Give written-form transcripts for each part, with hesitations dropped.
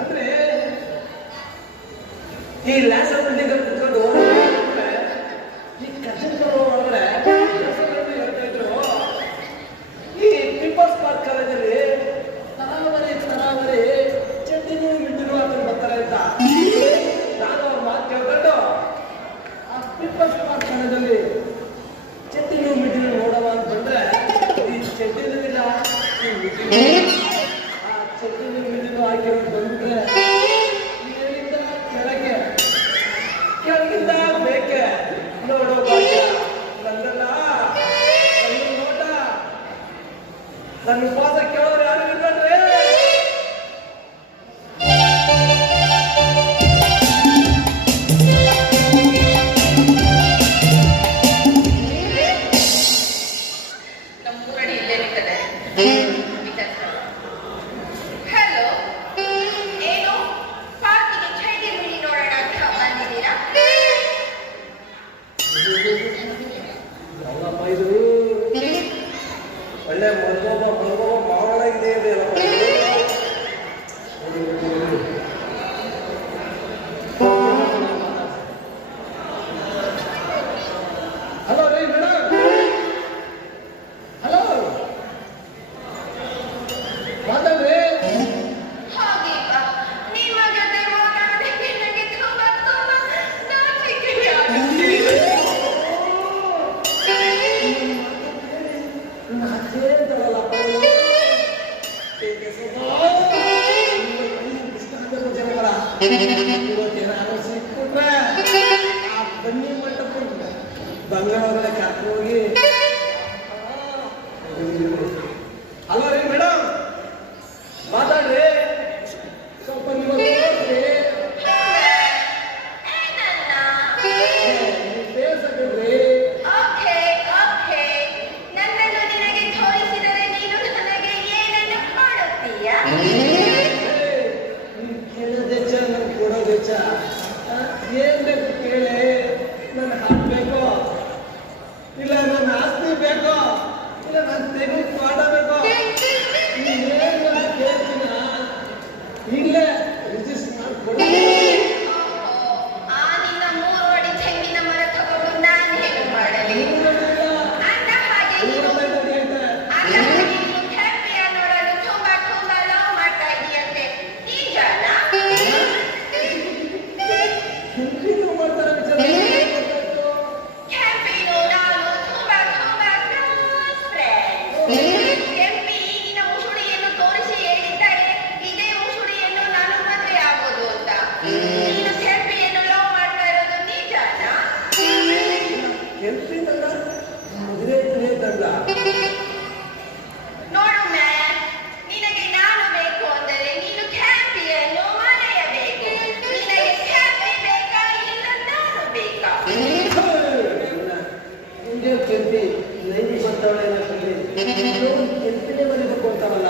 ಅಂದ್ರೆ ಈ ಲ್ಯಾಸ್ ಬಿಲ್ಡಿಂಗ್ ಅಲ್ಲಿ ಕುತ್ಕೊಂಡು ಈ ಕಚೇರಿಗಳು ಒಳಗಡೆ ಹೇಳ್ತಾ ಇದ್ರು. ಈ ಪೀಪಲ್ಸ್ ಪಾರ್ಕ್ ಕಾಲೇಜಲ್ಲಿ ತರಾವರಿ ಚಡ್ಡಿನೂ ಮಿಡ್ಡಿನೂ ಹಾಕೊಂಡು ಬರ್ತಾರೆ ಅಂತ ನಾನು ಅವ್ರ ಮಾತು ಕೇಳ್ಕೊಂಡು ಆ ಪೀಪಲ್ಸ್ ಪಾರ್ಕ್ ಕಾಲೇಜಲ್ಲಿ ಚಡ್ಡಿನೂ ಮಿಡ್ಡಿನೂ ನೋಡವ ಅಂತ ಬಂದ್ರೆ ಈ ಚಡ್ಡಿನೂ ಇಲ್ಲ, ಆ ಚಡ್ಡಿನೂ ಮಿಡ್ಡಿನೂ ಹಾಕಿರೋದು ಬಂದ್ಬಿಟ್ರೆ ಮೇಲಿಂದ ಕೆಳಗೆ, ಕೆಳಗಿಂದ ಬೇಕೆ ನೋಡೋ ಭಾಗ್ಯ ನಂದಲ್ಲ. ನನ್ನ ನೋಟ ನನ್ನ ಉಪವಾಸ ಕೇಳೋರು ಯಾರು ಇರ್ಬೇಡ್ರಿ. ಹಲೋ, ಏನು ಪಾರ್ಕಿಗೆ ಚಡ್ಡಿ ಮಿಡಿ ನೋಡೋಣ ಅಂತ ಬಂದಿದ್ದೀರಾ? ಅಲ್ಲಪ್ಪ ಇದು ಒಳ್ಳೆ ಮಲ್ಗೋಬ ಮಾವಳಾಗಿದೆ ಇದೆಯಲ್ಲ. ಹಲೋ ರೀ ಮೇಡಮ್, ಹಲೋ ಮಾತಾಡ್ರಿ. ಹಾಗೀಗ ನಿಮ್ಮ ಜೊತೆ ಮಾತಾಡೋದಕ್ಕೆ ನನಗೆ ತುಂಬಾ ನಾಚಿಕೆ ಆಗುತ್ತಿದೆ. ಸಿಕ್ಬಿಟ್ರೆ ಆ ಬನ್ನಿ ಮಂಟಪ ಬಂಗಾಳದೊಳಗೆ ಕರ್ಕೊಂಡು ಹೋಗಿ. ಹಲೋ ರೀ ಮೇಡಮ್, ಮಾತಾಡ್ರಿ. ಸ್ವಲ್ಪ ನೀವು ಬೇಸಡ್ರಿ. ಓಕೆ, ನನ್ನನ್ನು ನಿನಗೆ ತೋರಿಸಿದರೆ ನೀನು ನನಗೆ ಏನನ್ನು ಕೊಡುತ್ತೀಯಾ? ನೀನು ಕೇಳೋದೆಚ್ಚ, ನಾನು ಕೊಡೋದೆಚ್ಚ. ಏನ್ ಬೇಕು ಕೇಳಿ. ನನ್ನ ಹಾಟ್ ಬೇಕೋ, ಇಲ್ಲ ನನ್ನ ಆಸ್ತಿ ಬೇಕೋ, ಇಲ್ಲ ನನ್ನ ತೆಗೆದು ಮಾಡಬೇಕು. ನೀನೇನು ಕೇಳ್ತೀನ ಇಲ್ಲೇ ರಿಜಿಸ್ಟರ್ ಮಾಡ್ಕೊಡಿ. ಆ ನಿನ್ನ 3 ಅಡಿ ತೆಂಗಿನ ಮರ ತಗೊಂಡು ನಾನು ಏನು ಮಾಡಲಿ? ಅಂದ ಹಾಗೆ ನೀನು ಹ್ಯಾಪಿಯ ನೋಡಲು ತುಂಬಾ ಲವ್ ಮಾಡ್ತಾ ಇದೀಯಂತೆ, ನಿಜನಾ? ಮಾಡ್ತಾರೆ ವಿಚಾರ. ಕ್ಯಾಂಪಿನು ನಾನು ತುಂಬಾ ಕ್ಲೋಸ್ ಫ್ರೆಂಡ್. ಕೆಂಪಿ ಈಗಿನ ಮುಸುಳಿಯನ್ನು ತೋರಿಸಿ ಹೇಳಿದ್ದಾರೆ ಇದೇ ಮುಸುಳಿಯನ್ನು ನಾನು ಮದುವೆ ಆಗೋದು ಅಂತ. ನೀನು ಕೆಂಪಿಯನ್ನು ಲವ್ ಮಾಡ್ತಾ ಇರೋದು ನಿಜನಾ? ಕೆಲ್ಸಿನಲ್ಲ ಮದುವೆ ತಂದ. ನೋಡು ಮ್ಯಾಮ್, ನಿನಗೆ ನಾನು ಬೇಕು ಅಂದರೆ ನೀನು ಕ್ಯಾಂಪಿಯನ್ನು ಮರೆಯಬೇಕು. ನಿನಗೆ ಕ್ಯಾಂಪಿ ಬೇಕಾ ಇಲ್ಲ ನಾನು ಬೇಕಾ? ನಿಮ್ಗೆ ಕೆಂಪಿ ನೈನಿ ಬಂದವಳೇನ ಕಲಿ ಕೆಂಪಿನೇ ಮರಿಬೇಕು ಅಂತಾವಲ್ಲ.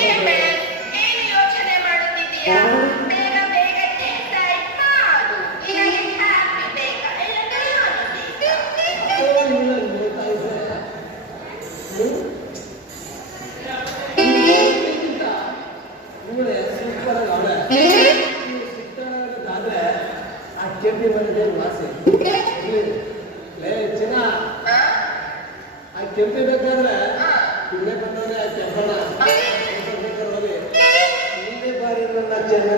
ಹೇ ಮ್ಯಾಮ್, ಏನು ಯೋಚನೆ ಮಾಡುತ್ತಿದ್ದೀಯಾ? ಬೇಗ ಡಿಸೈಡ್ ಮಾಡು. ನಿನಗೆ ಕ್ಯಾಂಪಿ ಬೇಕಾ ಇಲ್ಲ ನಾನು ಬೇಕಾ? ಸೂಪರ್ ಆಗಿ ಅವಳೆ ಸಿಕ್ತಾದ್ರೆ ಆ ಕೆಂಪಿ ಬಂದಿದೆ ವಾಸಿ. ಲೇ ಚಿನ್ನ, ಆ ಕೆಂಪಿ ಬೇಕಾದ್ರೆ ಇಲ್ಲೇ ಬಂದವ್ರೆ ಆ ಕೆಂಪಣ್ಣ ಬೇಕಾದ್ರೆ ಇಲ್ಲೇ ಬಾರಿ ನನ್ನ ಚೆನ್ನ.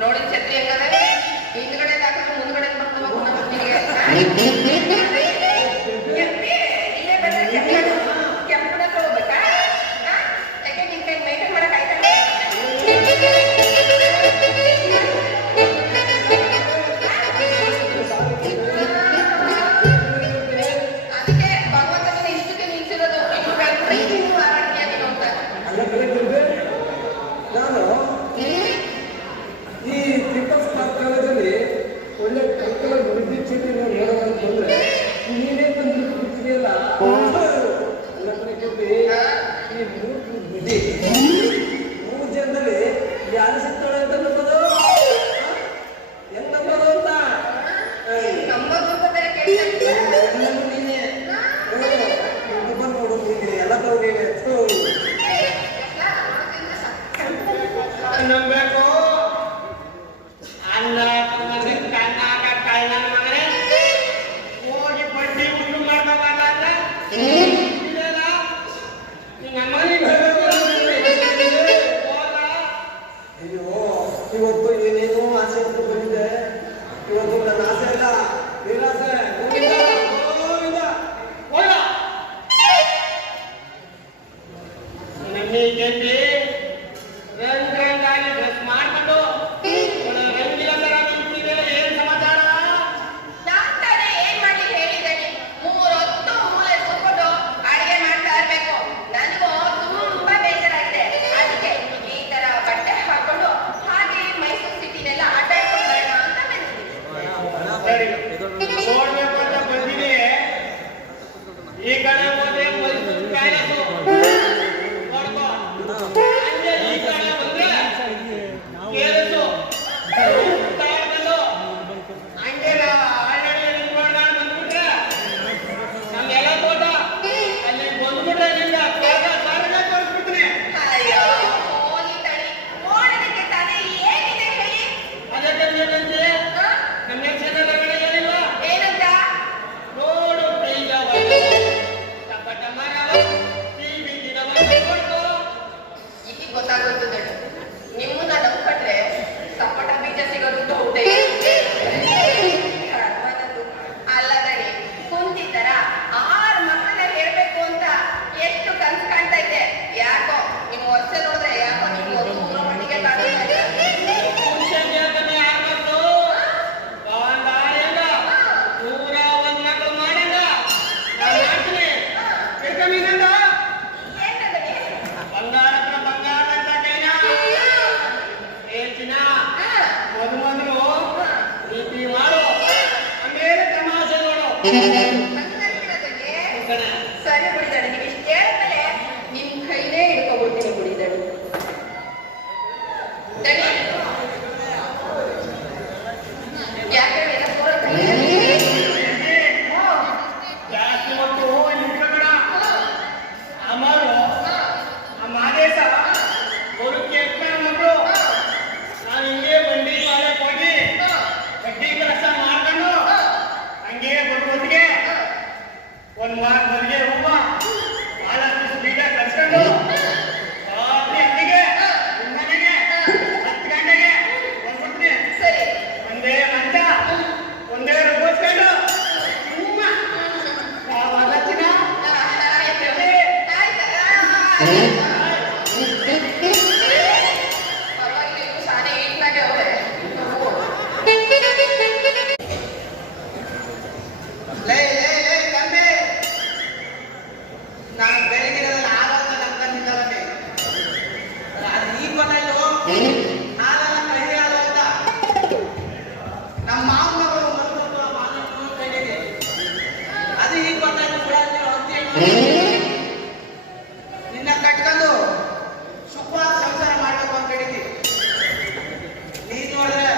ನೋಡಿ ಛತ್ರಿ ಹಂಗಾದ್ರೆ ಹಿಂದ್ಗಡೆ ಹಾಕಿದ್ರೆ ಮುಂದ್ಗಡೆ ಇಲ್ಲೇ ಬಂದ್ರೆ ಕೆಂಪನ ಹೋಗ್ಬೇಕಾ? ಯಾಕೆ ನಿನ್ ಕೈ ಮೈಂಟೈನ್ ಮಾಡಕ್ ಆಯ್ತಾ? ಅದಕ್ಕೆ ಭಗವಂತನ ಇಷ್ಟಕ್ಕೆ ನಿಲ್ಸಿರೋದು ಆರಾಟಿಯಾಗಿ ನೋಡ್ತಾರೆ. ನಾನು ಈ ಪೀಪಲ್ಸ್ ಪಾರ್ಕ್ ಕಾಲೇಜಲ್ಲಿ ಒಳ್ಳೆ ಕಲ್ಕಲ ಮುದ್ದಿ ಚೀಟಿ ನೋಡೋದು ಬಂದ್ರೆ ನೀನೇ ತಂದು ಕೂತಿದೆಯಲ್ಲ ಈ 3 ಜನದಲ್ಲಿ ಗೊತ್ತಾಗೋಯ್ತು ದೊಡ್ಡ. ನಿಮ್ಮನ್ನ ನಂಬ್ಕೊಂಡ್ರೆ ಸಪೋಟ ಬೀಜ ಸಿಗೋದು ಡೌಟೇ. ಅಲ್ಲ ದಣಿ, ಕುಂತಿದ್ದಾರ 6 ಮಕ್ಕಳನ್ನ ಹೇಳ್ಬೇಕು ಅಂತ ಎಷ್ಟು ಕನ್ಸು ಕಾಣ್ತಾ ಇದ್ದೆ. ಯಾಕೋ ನಿಮ್ ವರ್ಷ ನೋಡಿದ್ರೆ ಯಾಕೋ ನೀವು ಊರ ಮಟ್ಟಿಗೆ ಸರಿ ಬಿಡಿದಾಳೆ. ನೀವು ಇಷ್ಟು ಹೇಳಿದ್ಮೇಲೆ ನಿಮ್ ಕೈಲೇ ಹಿಡ್ಕೊಬಿಡ್ತೀನಿ ಬಿಡಿದಾಳೆ. ಯಾಕೆ ಜಾಸ್ತಿ ಹೊತ್ತು ನಿಂತ್ಕೊಬೇಡ. ಅಮರು ಆ ಮಾದೇಶ ಹೊರಕ್ಕೆ ಎತ್ತರ ಮಕ್ಕಳು. ನಾನು ಹಿಂಗೆ ಬಂಡಿ ಪಾಲಕ್ಕೆ ಹೋಗಿ ಬಡ್ಡಿ ಕೆಲಸ ಮಾಡ್ಕೊಂಡು ಹಂಗೆ ಬರುವತ್ತಿಗೆ ಒಂದು ಮಾರ್ಕ್ ಮಲ್ಲಿಗೆ ಹೂವ ಭಾಳಷ್ಟು ಬೀಜ ಕಚ್ಕೊಂಡು ರಾತ್ರಿ ಅಂಗಡಿಗೆ ಮನೆಗೆ 10 ಗಂಟೆಗೆ ಬಂದ್ಬಿಡ್ತೀನಿ. ಸರಿ ಒಂದೇ ಮಂಚ ಒಂದೇ ರುಬ್ಬಿಸ್ಕೊಂಡು ಚಿನ್ನ ಪರವಾಗಿಲ್ಲ, ಶಾನೆ ಈಟ್ನಾಗೆ ಅವ್ರೆ. ನಾನು ಬೆಳಗಿನ ಆರೋಗ್ಯ ನಂಬ್ಕೊಂಡಿದ್ದಾವೆ ಅದು ಈಗ ಗೊತ್ತಾಯ್ತು. ನಾಳೆಲ್ಲ ಕೈಗೆ ಆಳು ಅಂತ ನಮ್ಮ ಮಾವನವರು ಮರುಗಳು ಮಾನವ ಕೈಗೆ ಅದು ಈಗ ಗೊತ್ತಾಯ್ತು. ನಿನ್ನ ಕಟ್ಕೊಂಡು ಸುಖವಾಗಿ ಸಂಸಾರ ಮಾಡ್ಬೇಕು ಅಂತ ಹೇಳಿದ್ವಿ. ನೀನ್ ನೋಡಿದ್ರೆ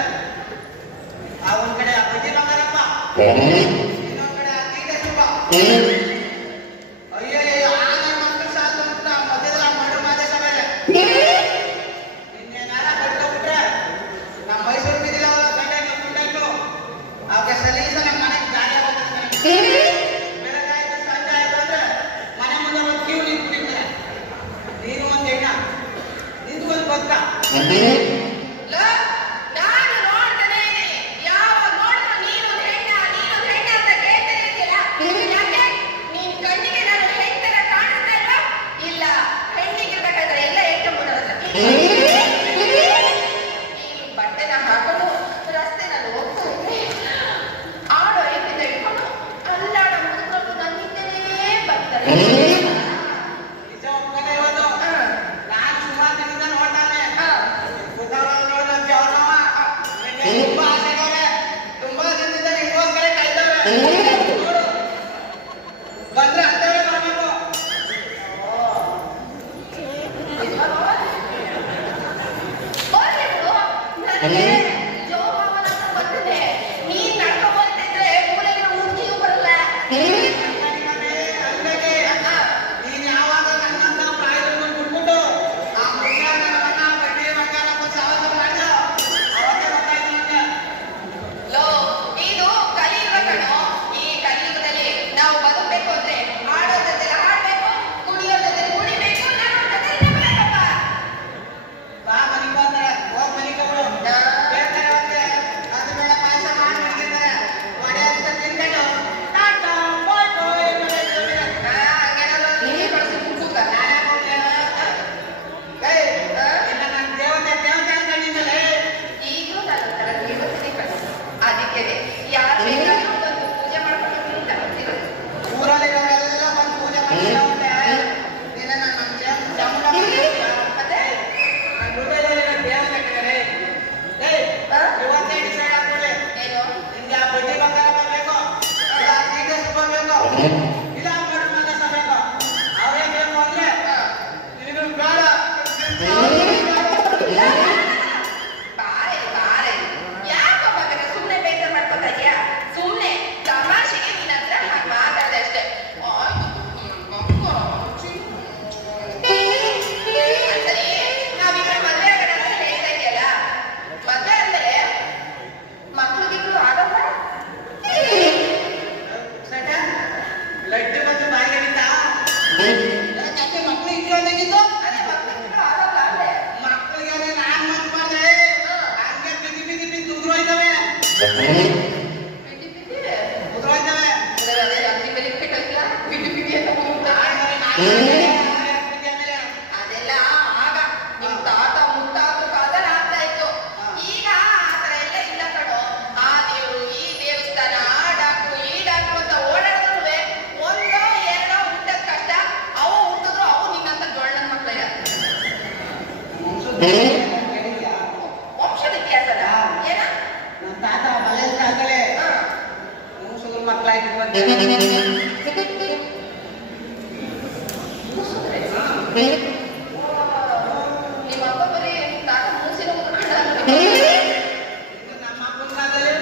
ಆ ಒಂದ್ ಕಡೆ ಆ ಬಡ್ಡಿ ಬಂಗಾರಪ್ಪ, ಇನ್ನೊಂದ್ ಕಡೆ ಆ ತೀಟೆ ಸುಖ. ಅಯ್ಯಯ್ಯೋ ಆಗ ಮಕ್ಕಳು ಸಾಕು ಅಂತ ಮಧ್ಯದಲ್ಲಿ ಮಾಡು ಮಾದೇ ಸಮಯ ಇನ್ನೇನಾರ ಕಟ್ಕೊಂಡ್ಬಿಟ್ರೆ ನಮ್ಮ ಮೈಸೂರು ಬೀದಿಲ್ಲ ಗಂಟೆ ಕುಂಟಾಯ್ತು ಅವಕ್ಕೆ ಸಲೀಸ ನಮ್ಮ ಮನೆಗೆ ದಾರಿ ಆಗುತ್ತೆ. ಬೆಳಗಾಯ್ತು ಸಂಜೆ ಆಯ್ತು ಅಂದ್ರೆ ಮನೆ ಮುಂದೆ ಒಂದು ಕ್ಯೂ ನಿಂತ್ಬಿಟ್ಟಿರ್ತಾರೆ. ನೀನು ಒಂದು ಹೆಣ್ಣ, ನಿಂದು ಒಂದು ಭಕ್ತ. ನಾನು ನೋಡ್ತಾನೆ ಇದ್ದೀನಿ. ಯಾವಾಗ ನೋಡಿದ್ರು ನೀನೊಂದು ಹೆಣ್ಣ ಅಂತ ಕೇಳ್ತಾನೆ ಇದೆಯಲ್ಲ. ಯಾಕೆ ನೀನ್ ಕಣ್ಣಿಗೆ ನಾನು ಹೆಣ್ಣರ ಕಾಣಿಸ್ತಾ ಇಲ್ವಾ? ಇಲ್ಲ, ಹೆಣ್ಣಿಗಿರ್ಬೇಕಾದ್ರೆ ಎಲ್ಲ ಹೇಳ್ಕೊಂಡ್ಬಿಡೋದಲ್ಲ. ಈ ಬಟ್ಟೆನ ಹಾಕೊಂಡು ರಸ್ತೆನಲ್ಲಿ ಹೋಗ್ತಾ ಇದ್ರೆ ಆಡೋ ಎತ್ತಿಂದ ಇಟ್ಕೊಂಡು ಅಲ್ಲಾಡ ಮುದುಕೊಂಡು ನನ್ನಿಂದಲೇ ಬರ್ತಾರೆ. ನಿಜ ಒಪ್ಕೊಂಡೆ ಇವತ್ತು. ನಾನು ಸುಮಾರು ದಿನದಿಂದ ನೋಡ್ತಾನೆ ನೋಡಿದಂತೆ ಅವನವ ತುಂಬಾ ಆಸೆಗವ್ರೆ. ತುಂಬಾ ದಿನದಿಂದ ನಿಮ್ಗೋಸ್ಕರ ಕಾಯ್ತವೆ. ನೋಡು ಬಂದ್ರೆ ಅಂತವೇ ಬರ್ಬೇಕು. ನನಗೆ ಜೋಪಾನ ಅಂತ ಬರ್ತದೆ. ನೀನ್ ನಡ್ಕೊಂಡ್ ಬರ್ತಿದ್ರೆ ಮೂಲೆಗೆ ಮುಚ್ಚಿಯೂ ಬರಲ್ಲ. ನೀನ್ ಯಾವಾಗ ನನ್ನಂತ ಪ್ರಾಯವನ್ನು ಬಿಟ್ಬಿಟ್ಟು ಆ ಮುಖ್ಯನ ಬಡ್ಡಿ ಬಂಗಾರಪ್ಪ ಸಾವಸ ಮಾಡ್ದ ಅವಾಗೆ ಗೊತ್ತಾಯ್ತು ನನಗೆ. ಲೋ, ಇದು ಕಲಿಯುಗ ಕಣೋ. ಈ ಕಲಿಯುಗದಲ್ಲಿ ನಾವು ಬದುಕಬೇಕು ಅಂದ್ರೆ ಆಡೋ ಜೊತೆ ಆಡ್ಬೇಕು, ಕುಡಿಯೋ ಜೊತೆ ಕುಡಿಬೇಕು, ನಾನು ಜೊತೆ ಇರಬೇಕಪ್ಪ. ಬಾ ಮನೆಗೆ ಬಂದ್ರೆ ಹೋಗ್ ಮನೆಗೆ ಹೋಗ್ಬಿಡು. ಬೇಕಾದ್ರೆ ಅವಕ್ಕೆ ಅದು ಬೇಡ ಪಾಯಸ ಮಾಡಿ ಇಟ್ಟಿರ್ತಾರೆ. ವಡೆ ಅಂತ ತಿನ್ಕೊಂಡು ಟಾಟಾ ಬಾಯ್ ಬಾಯ್ ಅಂತ ಹೇಳ್ತಾರೆ. ಹಂಗೇನಾದ್ರು ನೀವೇ ಕಳಿಸಿ ಕೂಗ. ನಾನೇ ಹೋಗ್ಲೇನೋ? ಏಯ್, ಇನ್ನ ನಾನು ದೇವತೆ ಅನ್ಕೊಂಡಿದ್ದಲೇ. ಈಗಲೂ ನಾನು ಒಂಥರ ದೇವತೆ ಕಳಿಸಿ. ಅದಕ್ಕೆ ಯಾರು ಬೇಕಾದ್ರೂ ಬಂದು ಪೂಜೆ ಮಾಡ್ಕೊಂಡು ಅಂತ ಬರ್ತಿರೋದು. ಊರಲ್ಲಿರೋರೆಲ್ಲ ಬಂದು ಪೂಜೆ ಮಾಡ್ತಾ ಉಂಟೆ. ನಿನ್ನ ನನ್ನ ಚಾಮುಂಡಮ್ಮ ಮತ್ತೆ ನನ್ನ ಹೃದಯದಲ್ಲಿ ದೇವತೆ ಕಟ್ಟಿದ್ದಾರೆ. ಏಯ್, ಇವತ್ತೇ ಡಿಸೈಡ್ ಆಗ್ಬಿಡಿ. ಏನು? ನಿಮ್ಗೆ ಆ ಬಡ್ಡಿ ಬಂಗಾರಪ್ಪ ಬೇಕು, ಇಲ್ಲ ಆ ತೀಟೆ ಸುಖ ಬೇಕು, ಇಲ್ಲ ಆ ಬಡ ಮಾನಸ ಬೇಕು. ಅವರೇ ಬೇಕು ಅಂದ್ರೆ ನಿನಗೆ ಬೇಡ. ಬಾರೆ ಬಾರೆ, ಯಾಕೋ ಮಗನ ಸುಮ್ಮನೆ ಬೇಸರ ಮಾಡ್ಕೊತಾ ಇದೀಯಾ? ಸುಮ್ಮನೆ ತಮಾಷೆಗೆ ನಿನ್ನ ಹತ್ರ ಹಾಗೆ ಮಾತಾಡ್ದೆ ಅಷ್ಟೇ. ಸರಿ, ನಾವಿಬ್ಬರು ಮದುವೆ ಆಗೋಣ ಅಂತ ಹೇಳ್ತಾ ಇದೆಯಲ್ಲ, ಮದುವೆ ಆದ್ಮೇಲೆ ಮಕ್ಕಳು ಗಿಕ್ಕಳು ಆಗಲ್ಲ? ಸಟ ಲಡ್ಡು ಮತ್ತು ಬಾಯಿಗೆ ಬಿದ್ದ. ಯಾಕೆ ಮಕ್ಕಳು ಇದ್ರು ಅಂದಂಗಿತ್ತು? ಅದೇ ಮಕ್ಕಳು ಗಿಕ್ಕಳು ಆಗಲ್ಲ ಅಂದ್ರೆ ಕೇಳಿದ್ಯಾ? ವಂಶದ ಇತಿಹಾಸದ ಏನ ನಮ್ಮ ತಾತ ಬಲೆಯಿಂದ ಆಗಲೇ ಹಾ. ಮೂಸುಗಳು ಮಕ್ಕಳಾಯ್ತು ಬಂದೆ. ನಿಮ್ಮ ಅಪ್ಪ ಬರೀ ತಾತ ಮೂಸಿನ ಮುಖಂಡ ಇದು ನಮ್ಮ ಅಪ್ಪನ ಕಾಲದಲ್ಲಿ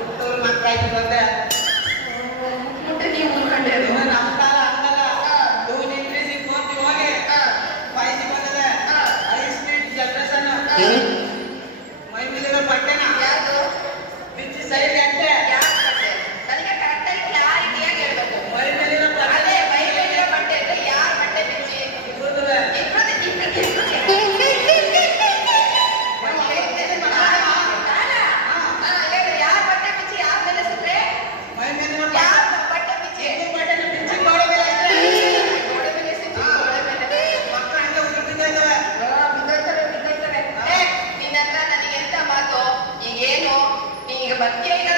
ಮೂಸುಗಳು ಮಕ್ಕಳಾಯ್ತು ಬಂದೆ. ಮುಟ್ಟೆ ನೀವು ಮುಖಂಡೆ ಇನ್ನು ನಮ್ಮ ಕಾಲ ಹಂಗಲ್ಲ. 2 G 3 G 4 G ಹೋಗಿ 5G ಬಂದಿದೆ. High speed generation. ಮೈ ಮೇಲಿರೋ ಬಟ್ಟೆನ ಯಾವುದು ಬಿಚ್ಚಿ ಸೈಡ್ ಅಷ್ಟೇ. ಯಾರು ಬಟ್ಟೆ ನನಗೆ ಕರೆಕ್ಟಾಗಿ ಕ್ಲಾರಿಟಿಯಾಗಿ ಹೇಳ್ಬೇಕು ಮೈ ಮೇಲಿರೋ ಅದೇ ಮೈಮೇಲಿರೋ ಬಟ್ಟೆ ಅಂದ್ರೆ ಯಾರು ಬಟ್ಟೆ ಬಿಚ್ಚಿ ಇಬ್ಬರದುವೆ. ಯಾರು ಬಟ್ಟೆ ಬಿಚ್ಚಿ ಯಾರ ಮೇಲೆ ಸುತ್ರೆ ಮೈ ಮೇಲಿರೋ ಯಾರು ಬಟ್ಟೆ ಬಿಚ್ಚಿ ಇದು ಬಟ್ಟೆನ ಬಿಚ್ಚಿ ಗೋಡೆ ಮೇಲೆ ಅಷ್ಟೇ. ಗೋಡೆ ಮೇಲೆ ಸುತ್ತಿ ಗೋಡೆ ಮೇಲೆ ಮಕ್ಕಳು ಹಂಗೆ ಉದುರ್ತಿದ್ದಾವೆ. ಬಿದ್ದೋಯ್ತವೆ. ನಿನ್ನ ಹತ್ರ ನನಗೆ ಎಂತ ಮಾತು ಈಗೇನು ನೀಗ ಬರ್ತೀಯ ಈಗ